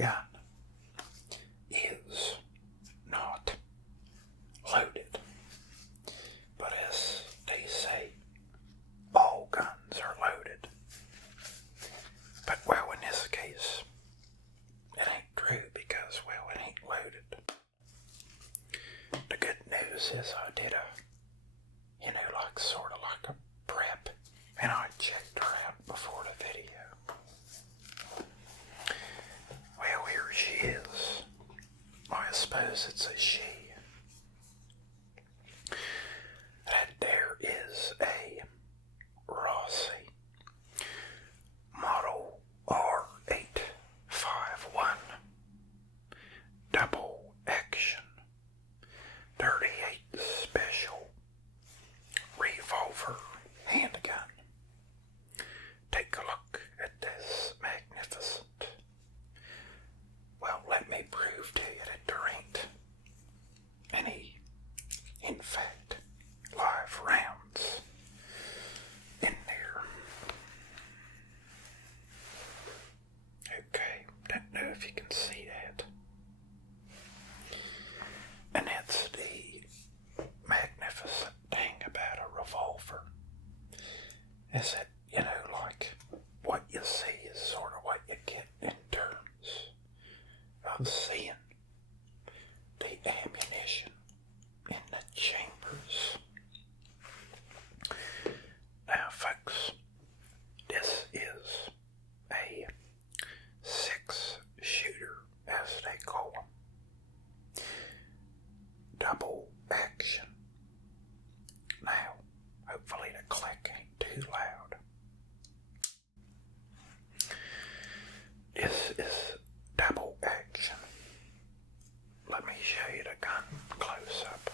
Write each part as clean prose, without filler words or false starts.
gun is not loaded. But as they say, all guns are loaded. But, well, in this case, it ain't true because, well, it ain't loaded. The good news is I did sort of like a prep, and I checked her out before the video. Well, here she is. I suppose it's a she. That there is a Rossi Model R851 double action 38 special revolver handgun. Take a look at this magnificent. Well, let me prove to you that there ain't any, in fact, live rounds in there. Okay, don't know if you can see that. And that's the magnificent thing about a revolver, is that, like, what you see is sort of what you get in terms of seeing the ammunition in the chambers. Now, folks, this is a 6-shooter, as they call them. Double action. Now, hopefully the click ain't too loud. This is double action. Let me show you the gun close up.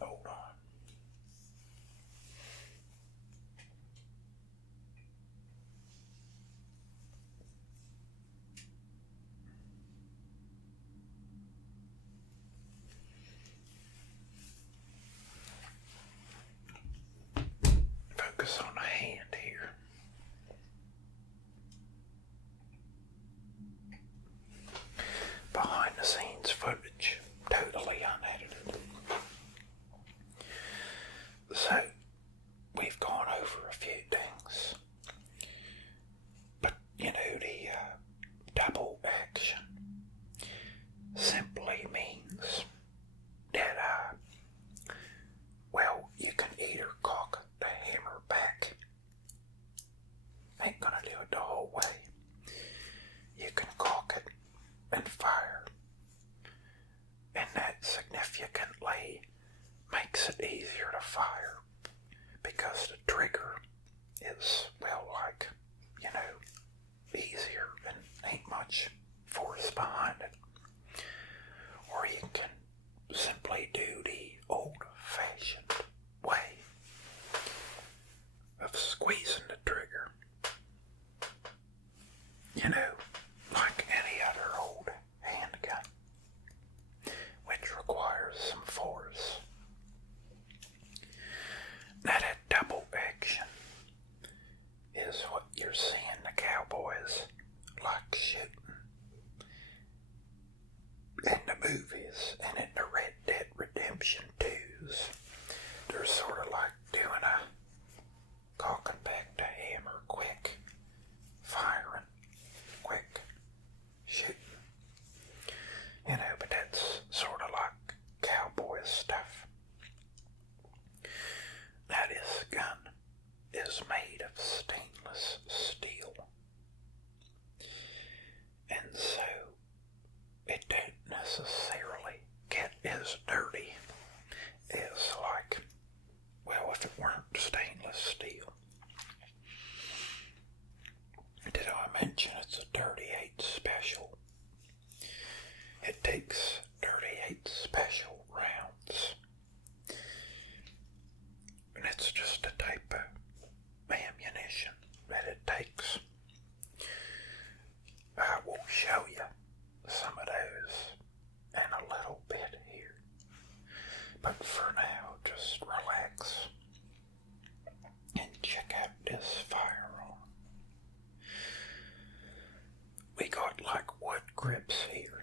Hold on. Focus on the hand here. grips here.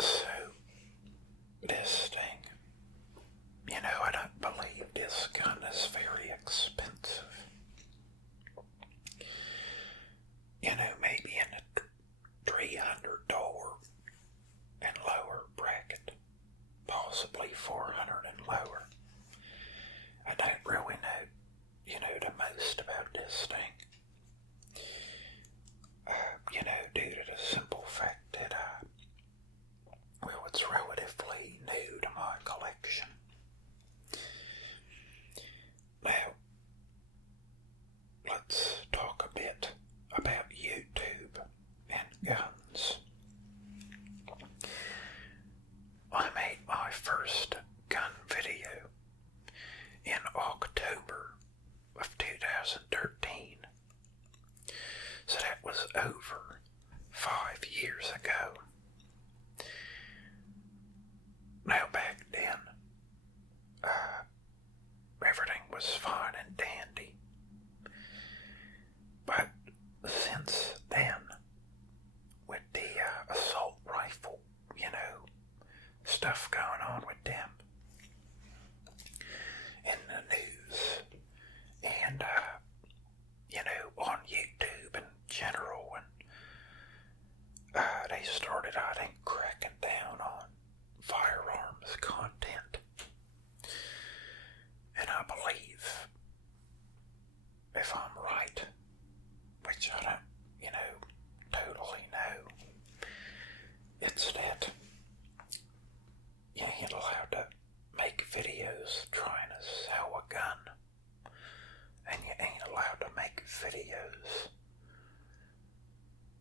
So, this thing, I don't believe this gun is very expensive. Maybe in the $300 and lower bracket, possibly $400 and lower. I don't really know, the most about this thing. Due to the simple fact that, it's relatively new to my collection. Now, let's talk a bit about YouTube and guns. I made my first gun video in October of 2013. So that was over 5 years ago. Now back then, everything was fine and dandy. But since then, with the assault rifle, stuff going on with them in the news and, on YouTube in general, and they started, I think, cracking down on firearms content. And I believe, if I'm right, which I don't, totally know, it's that you ain't allowed to make videos trying to sell a gun, and you ain't allowed to make videos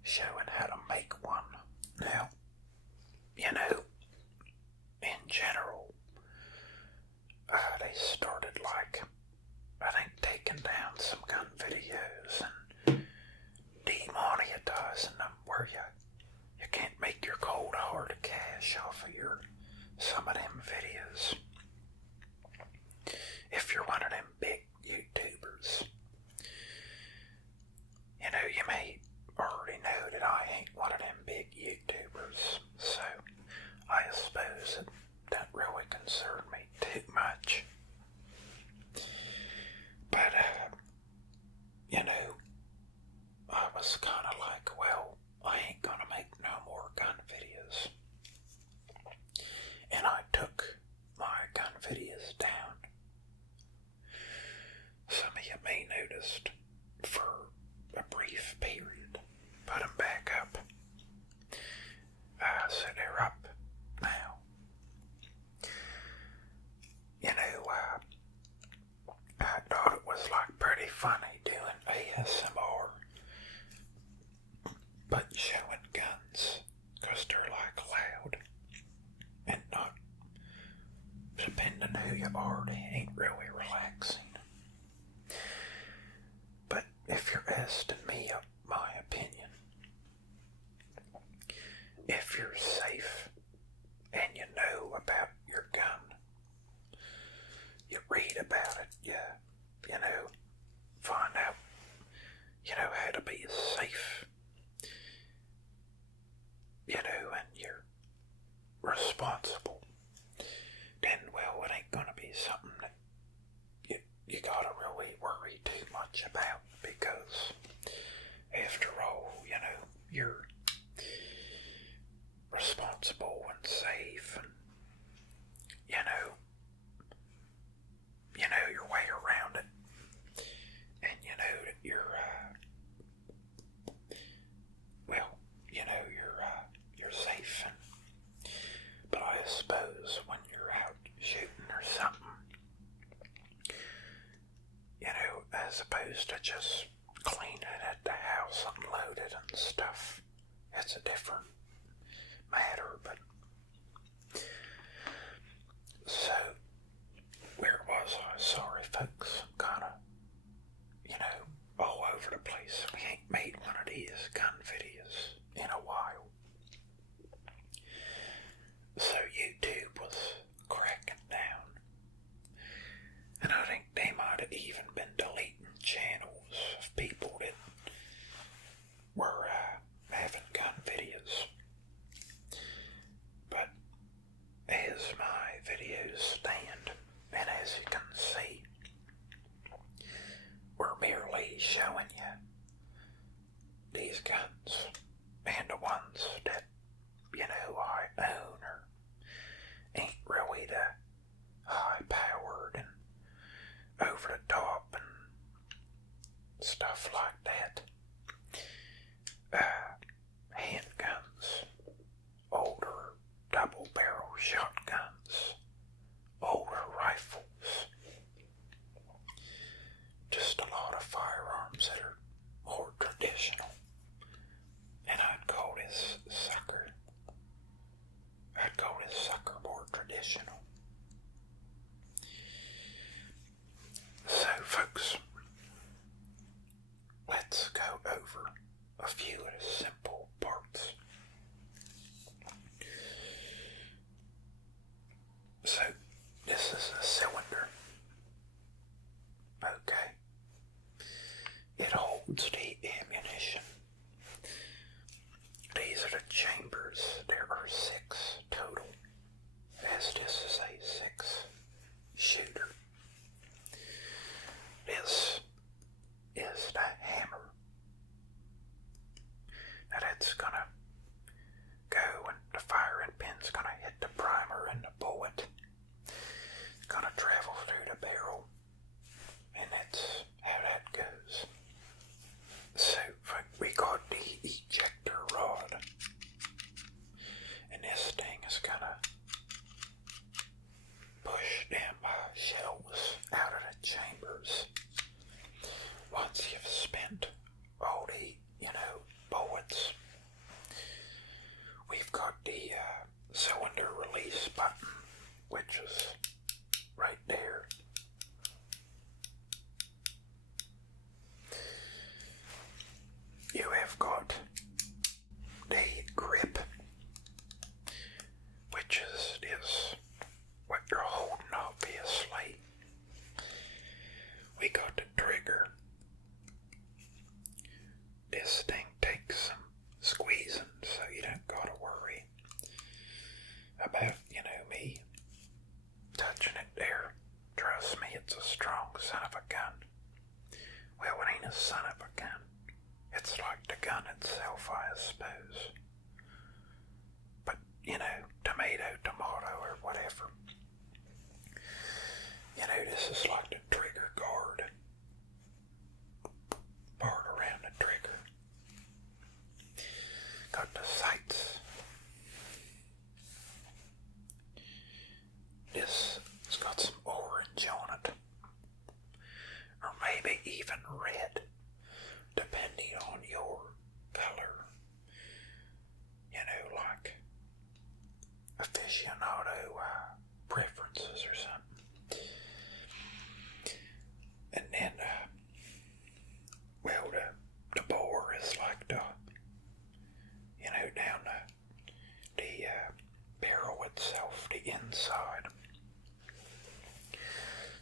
showing how to make one. Now, in general, they started I think taking down some gun videos and demonetizing them where you can't make your cold hard cash off of some of them videos. If you're one of them big YouTubers, you may already know that I ain't one of them big YouTubers, so I suppose it don't really concern me too much. But, I was kind of like, well, I ain't gonna make no more gun videos. And I took my gun videos down. Some of you may noticed for a brief period, put them back up. So they're up now. I thought it was pretty funny doing ASMR, but showing guns, 'cause they're loud and not, depending who you are, they ain't really relaxing. But if you're asking me my opinion, if you're safe and you know about your gun, you read about it, you find out, how to be safe, and you're responsible, then, well, it ain't gonna be something that you gotta really worry too much about, because after all, you're responsible and safe, and you know your way around it, and you know that you're you're safe. But I suppose when you're out shooting or something, as opposed to just cleaning at the house, unloaded and stuff, it's a different matter. But so, where was I? Sorry, folks. I'm kind of, all over the fireplace. We ain't made one of these gun videos in a while. So YouTube was cracking down. And I think they might have even been deleting channels of people that were having gun videos. But as my videos stand, and as you can see, we're merely showing you these guns and the ones that, I own or ain't really the high-powered and over-the-top and stuff like that. Handguns, older double-barrel shotguns, older rifles, just a lot of firearms that are more traditional. And I'd call this sucker more traditional. So folks, let's go over a few of the simple parts. So this is a cylinder. Okay. It holds the ammunition. These are the chambers. There are 6 total, as this is a 6-shooter. This is the hammer. Now that's gonna go and the firing pin's gonna hit the primer and the bullet. It's gonna travel through the barrel, and that's how that goes. So we got the ejector rod, and this thing is gonna push them shells out of the chambers. Once you've spent all the, bullets, we've got the cylinder release button, which is right there. You have got the grip, which is what you're holding, obviously. We got the trigger. This thing takes some squeezing, so you don't gotta worry about, me touching it there. Trust me, it's a strong son of a gun. Well, it ain't a son of a gun. It's like the gun itself, I suppose. But, tomato, or whatever. This is like the trigger guard. Part around the trigger. Got the sights. This has got some orange on it. Or maybe even red, depending on your color. Like aficionado preferences or something. And then, the bore is like the, down the barrel itself, the inside.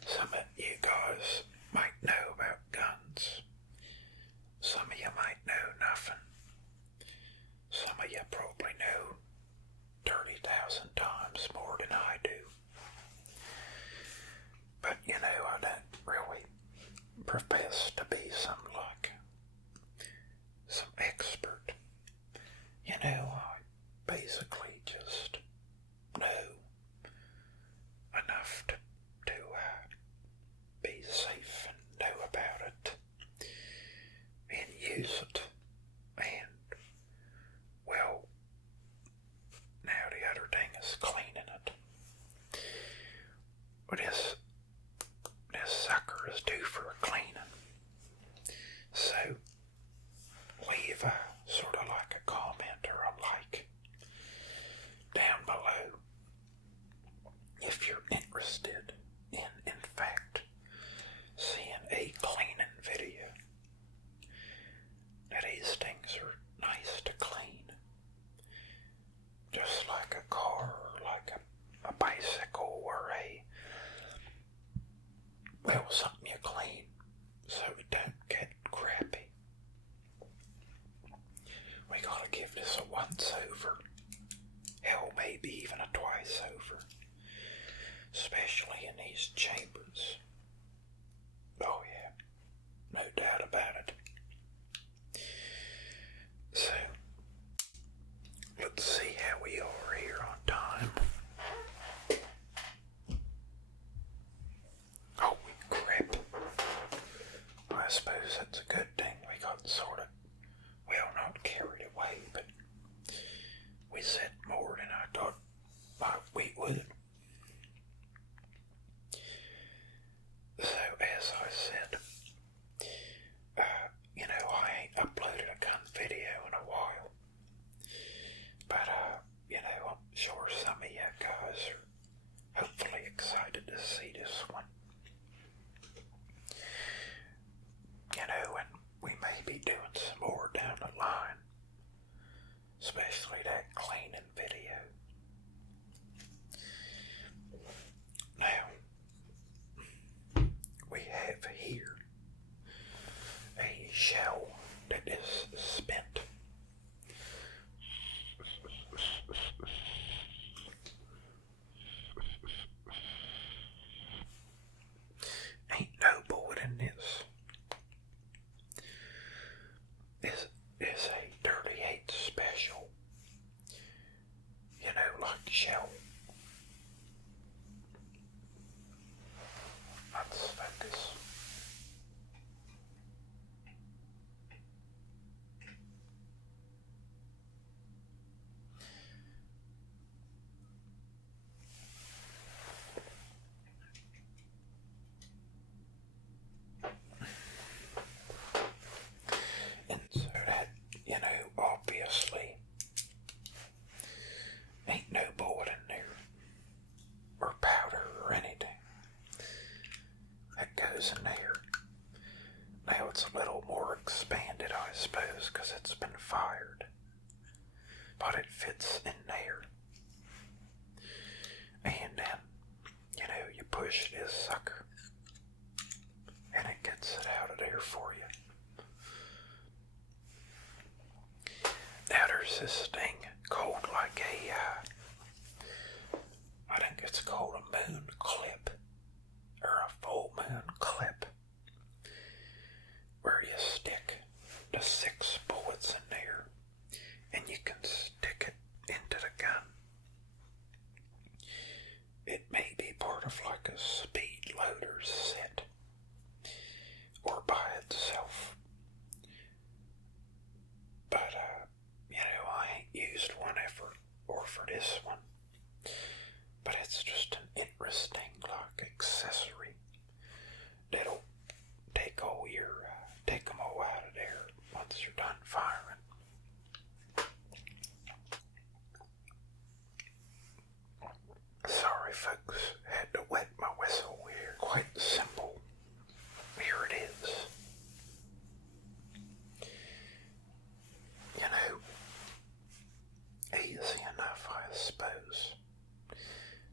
Some of you guys might know about guns. Some of you might know nothing. Some of you probably know 30,000 times more than I do. But, I don't really profess to be some expert. I basically just know enough to be safe and know about it and use it. And, now the other thing is cleaning it. But this sucker is due for a cleaning. So, leave a sort of like a comment or a like down below if you're interested in fact, seeing a cleaning video. It's a once over. Hell, maybe even a twice over. Especially in these chambers. Oh yeah, no doubt about it. So, let's see how we are here on time. Oh, crap. I suppose that's a good thing. We got sort of, well, not carried away, but we said more than I thought we would. So, as I said, I ain't uploaded a gun video in a while. But, I'm sure some of you guys are hopefully excited to see this one. And we may be doing some more down the line. Especially that cleaning video. Now, we have here a shell that is spent. Ain't no bullet in this. This is a 38 special. Like the shell. Let's focus. And so that, obviously ain't no bullet in there, or powder, or anything that goes in there. Now it's a little more expanded, I suppose, because it's been fired, but it fits in there. And then, you push this sucker, and it gets it out of there for you. Now there's this thing called like I think it's called a moon clip, or a full moon clip, where you stick the 6 bullets in there, and you can stick it into the gun. It may be part of like a speed loader set, or by itself. But, I ain't used one ever, or for this one. But it's just an interesting, accessory that'll take them all out of there once you're done firing. Sorry, folks, had to wet my whistle here. Quite simple. Here it is. Easy enough, I suppose.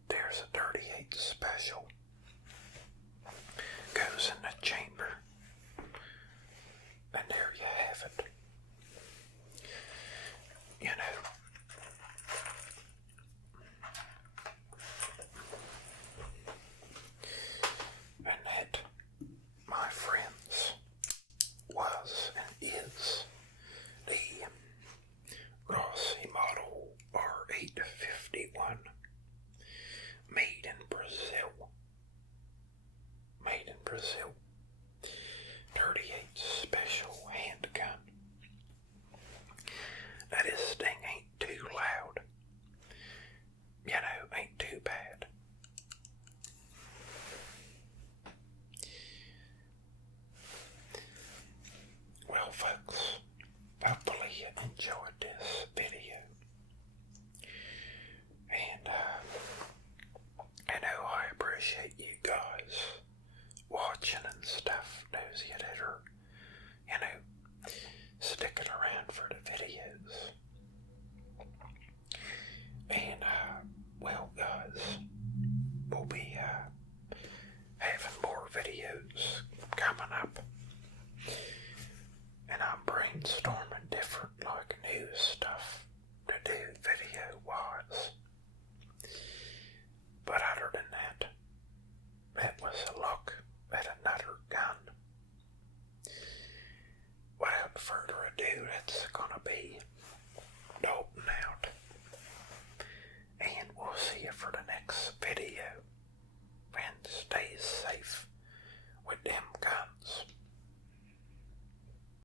There's a 38 special. Goes in the chamber. And there you have it.